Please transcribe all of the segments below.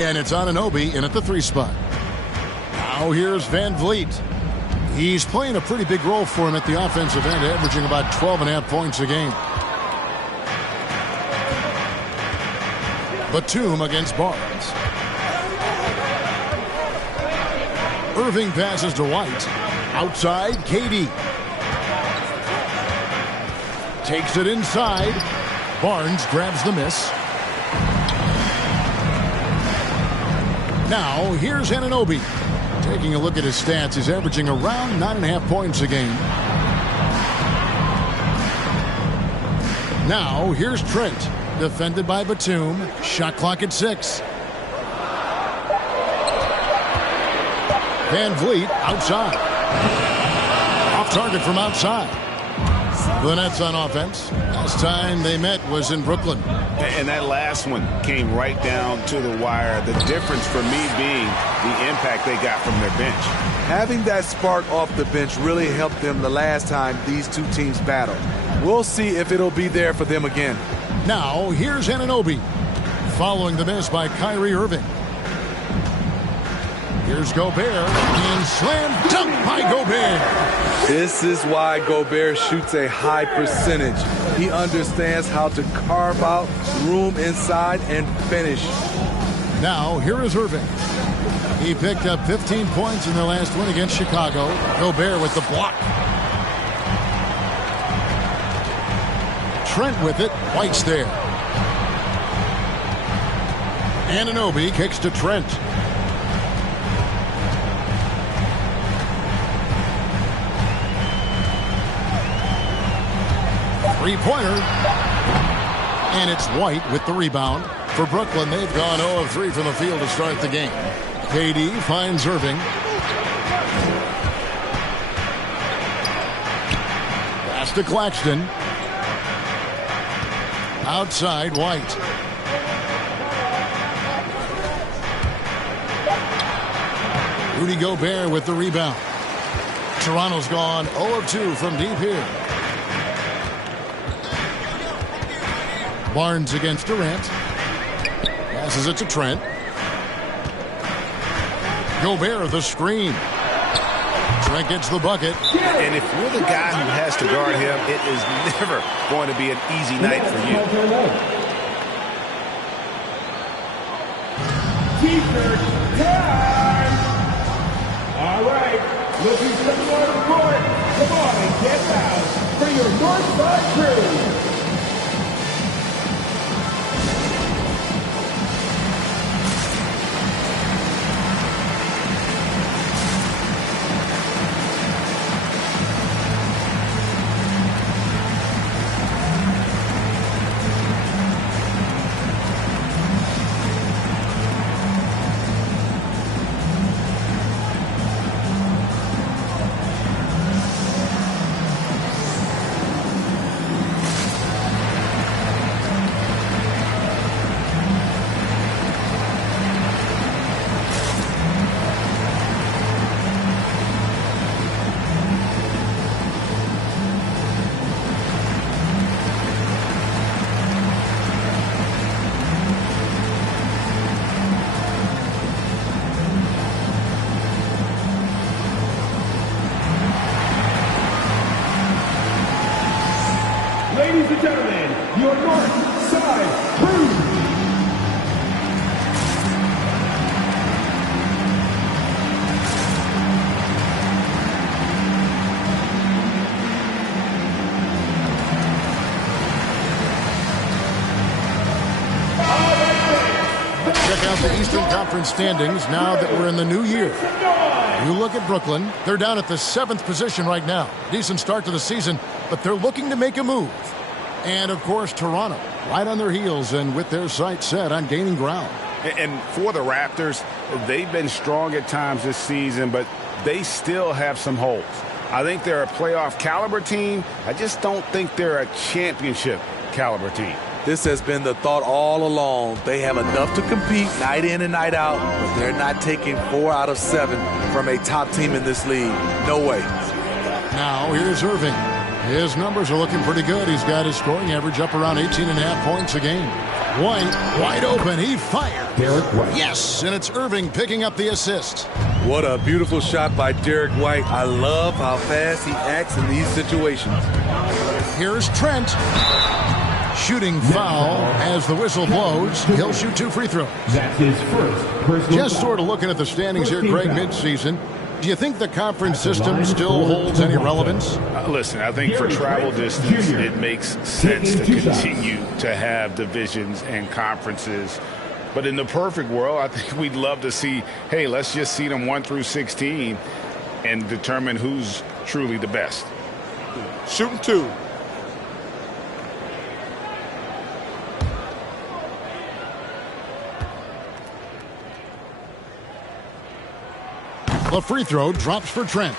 And it's Anunoby in at the 3 spot. Now here's Van Vliet. He's playing a pretty big role for him at the offensive end, averaging about 12.5 points a game. Batum against Barnes. Irving passes to White. Outside, KD. Takes it inside. Barnes grabs the miss. Now, here's Anunoby. Taking a look at his stats, he's averaging around 9.5 points a game. Now, here's Trent. Defended by Batum. Shot clock at 6. Van Vliet outside. Off target from outside. The Nets on offense. Last time they met was in Brooklyn. And that last one came right down to the wire. The difference for me being the impact they got from their bench. Having that spark off the bench really helped them the last time these two teams battled. We'll see if it'll be there for them again. Now, here's Anunoby. Following the miss by Kyrie Irving. Here's Gobert. And slam dunk by Gobert. This is why Gobert shoots a high percentage. He understands how to carve out room inside and finish. Now, here is Irving. He picked up 15 points in their last win against Chicago. Gobert with the block. Trent with it. White's there. Anunoby kicks to Trent. Three-pointer. And it's White with the rebound. For Brooklyn, they've gone 0 of 3 from the field to start the game. KD finds Irving. Pass to Claxton. Outside, White. Rudy Gobert with the rebound. Toronto's gone 0 of 2 from deep here. Barnes against Durant. Passes it to Trent. Gobert the screen. Trent gets the bucket. And if you're the guy who has to guard him, it is never going to be an easy night for you. T-shirt time! All right, looking similar to the court. Come on and get out for your Northside crew. Ladies and gentlemen, your North Side Crew. Check out the Eastern Conference standings now that we're in the new year. You look at Brooklyn, they're down at the 7th position right now. Decent start to the season, but they're looking to make a move. And, of course, Toronto, right on their heels and with their sights set on gaining ground. And for the Raptors, they've been strong at times this season, but they still have some holes. I think they're a playoff caliber team. I just don't think they're a championship caliber team. This has been the thought all along. They have enough to compete night in and night out, but they're not taking 4 out of 7 from a top team in this league. No way. Now, here's Irving. His numbers are looking pretty good. He's got his scoring average up around 18.5 points a game. White, wide open. He fired. Derek White. Yes, and it's Irving picking up the assist. What a beautiful shot by Derek White. I love how fast he acts in these situations. Here's Trent. Shooting foul as the whistle blows. He'll shoot 2 free throws. That's his first personal Just sort of looking at the standings here, Greg, midseason. Do you think the conference system still holds any relevance? Listen, I think for travel distance, it makes sense to continue to have divisions and conferences. But in the perfect world, I think we'd love to see, hey, let's just seed them 1 through 16 and determine who's truly the best. Shooting 2. The free throw drops for Trent.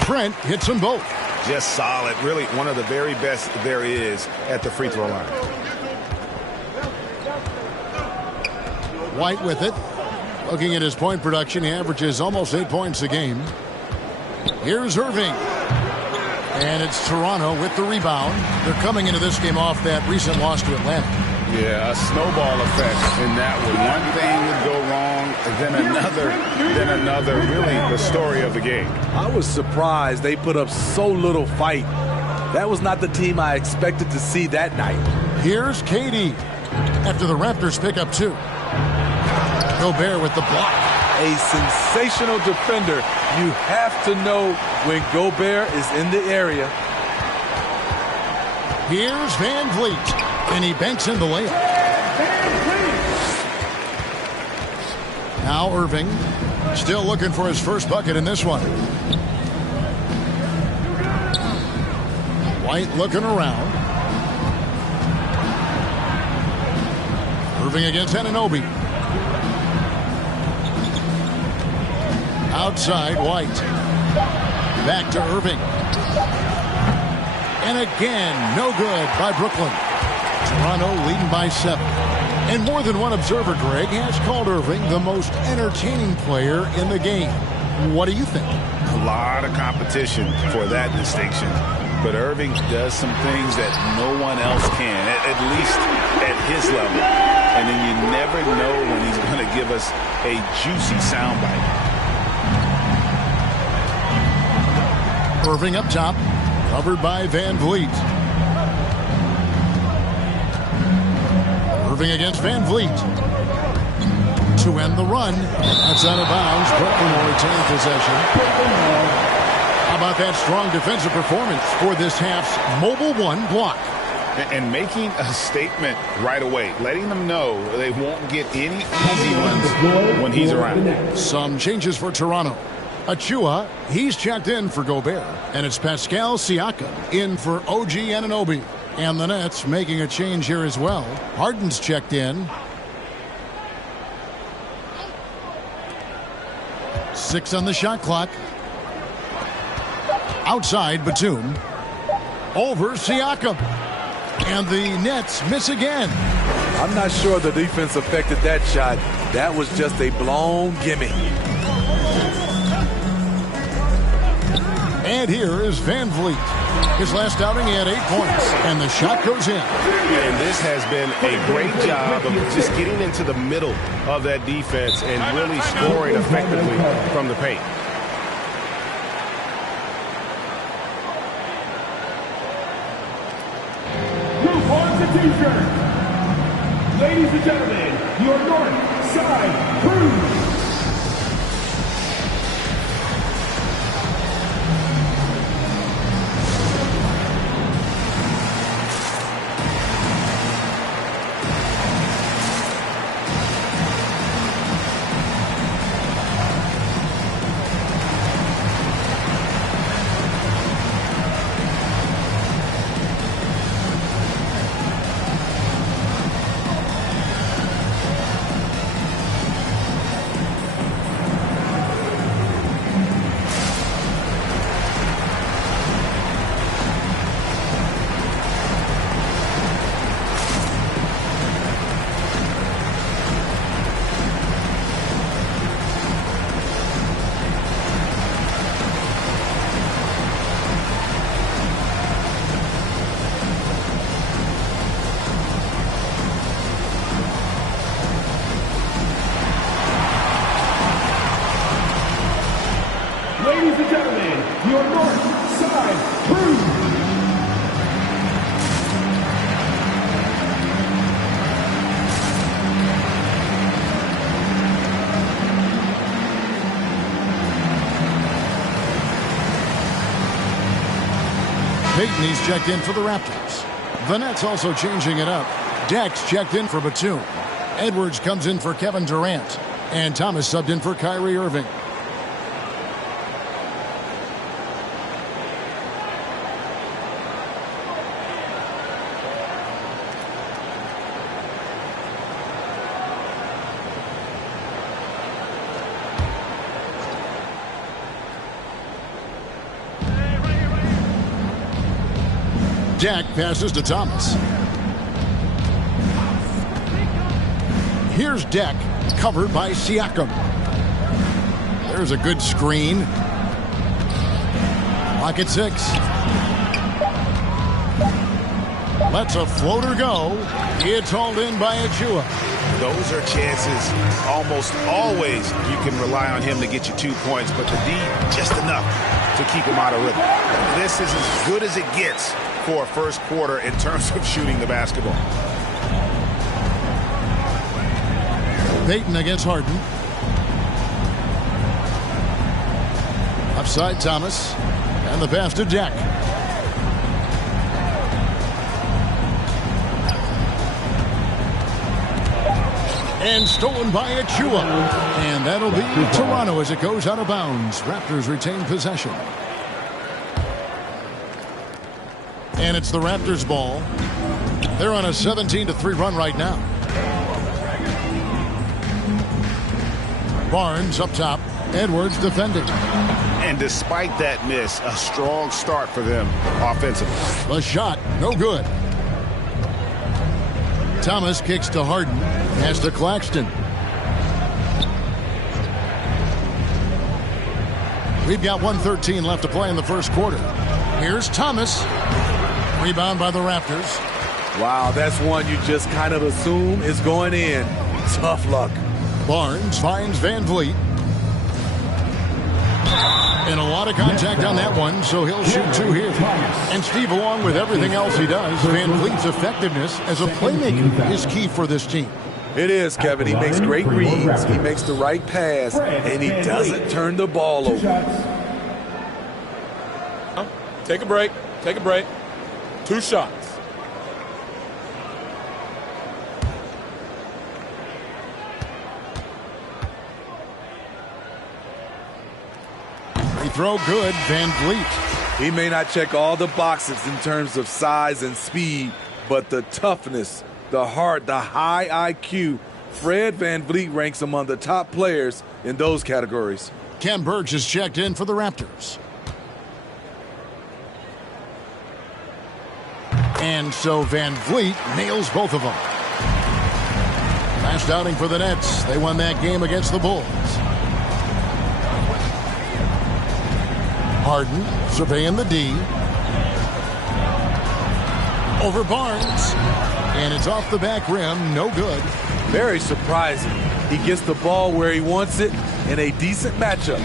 Trent hits them both. Just solid. Really one of the very best there is at the free throw line. White with it. Looking at his point production, he averages almost 8 points a game. Here's Irving. And it's Toronto with the rebound. They're coming into this game off that recent loss to Atlanta. Yeah, a snowball effect in that one. One thing would go wrong, then another. Really the story of the game. I was surprised they put up so little fight. That was not the team I expected to see that night. Here's KD after the Raptors pick up 2. Gobert with the block. A sensational defender. You have to know when Gobert is in the area. Here's Van Vliet, and he banks in the layup. Now Irving, still looking for his first bucket in this one. White looking around. Irving against Anunoby. Outside, White. Back to Irving. And again, no good by Brooklyn. Toronto leading by 7. And more than one observer, Greg, has called Irving the most entertaining player in the game. What do you think? A lot of competition for that distinction. But Irving does some things that no one else can, at least at his level. And then you never know when he's going to give us a juicy soundbite. Irving up top, covered by Van Vliet. Irving against Van Vliet. To end the run. That's out of bounds. Brooklyn will retain possession. How about that strong defensive performance for this half's Mobile One block? And making a statement right away, letting them know they won't get any easy ones when he's around. Some changes for Toronto. Achua, he's checked in for Gobert. And it's Pascal Siakam in for OG Anunoby. And the Nets making a change here as well. Harden's checked in. 6 on the shot clock. Outside, Batum. Over Siakam. And the Nets miss again. I'm not sure the defense affected that shot. That was just a blown gimme. And here is Van Vliet. His last outing, he had 8 points, and the shot goes in. And this has been a great job of just getting into the middle of that defense and really scoring effectively from the paint. Who wants a t-shirt? Ladies and gentlemen, your North Side Crew. north side crew. Payton, he's checked in for the Raptors. The Nets also changing it up. Dex checked in for Batum. Edwards comes in for Kevin Durant. And Thomas subbed in for Kyrie Irving. Jack passes to Thomas. Here's Deck, covered by Siakam. There's a good screen. Lock at 6. Lets a floater go. It's hauled in by Achua. Those are chances almost always you can rely on him to get you 2 points, but the D just enough to keep him out of rhythm. This is as good as it gets for a first quarter in terms of shooting the basketball. Payton against Harden. Upside Thomas. And the pass to Deck. And stolen by Achua. And that'll be Toronto as it goes out of bounds. Raptors retain possession. And it's the Raptors' ball. They're on a 17-3 run right now. Barnes up top. Edwards defending. And despite that miss, a strong start for them offensively. The shot, no good. Thomas kicks to Harden. Pass to Claxton. We've got 1:13 left to play in the first quarter. Here's Thomas. Rebound by the Raptors. Wow, that's one you just kind of assume is going in. Tough luck. Barnes finds Van Vliet. And a lot of contact on that one, so he'll shoot 2 here. And Steve, along with everything else he does, Van Vliet's effectiveness as a playmaker is key for this team. It is, Kevin. He makes great reads. He makes the right pass, and he doesn't turn the ball over. Take a break. Take a break. 2 shots. Free throw good, Van Vliet. He may not check all the boxes in terms of size and speed, but the toughness, the heart, the high IQ, Fred Van Vliet ranks among the top players in those categories. Ken Burge is checked in for the Raptors. And so Van Vliet nails both of them. Last outing for the Nets. They won that game against the Bulls. Harden surveying the D. Over Barnes. And it's off the back rim. No good. Very surprising. He gets the ball where he wants it in a decent matchup.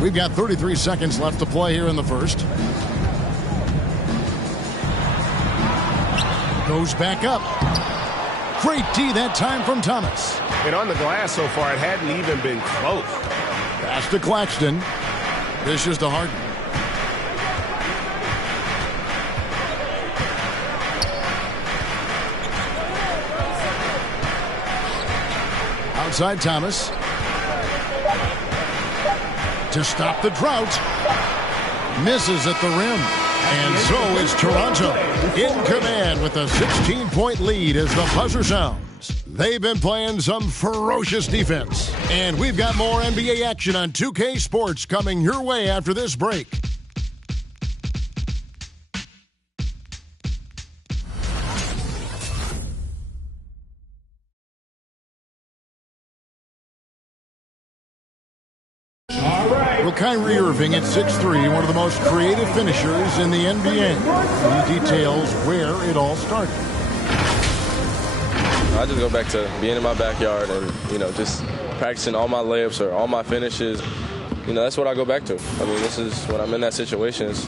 We've got 33 seconds left to play here in the first. Goes back up. Great D that time from Thomas. And on the glass so far, it hadn't even been close. Pass to Claxton. Dishes to Harden. Outside Thomas. To stop the drought. Misses at the rim. And so is Toronto in command with a 16-point lead as the buzzer sounds. They've been playing some ferocious defense. And we've got more NBA action on 2K Sports coming your way after this break. Well, Kyrie Irving at 6'3", one of the most creative finishers in the NBA. He details where it all started. I just go back to being in my backyard and, just practicing all my layups or all my finishes. That's what I go back to. I mean, this is when I'm in that situation.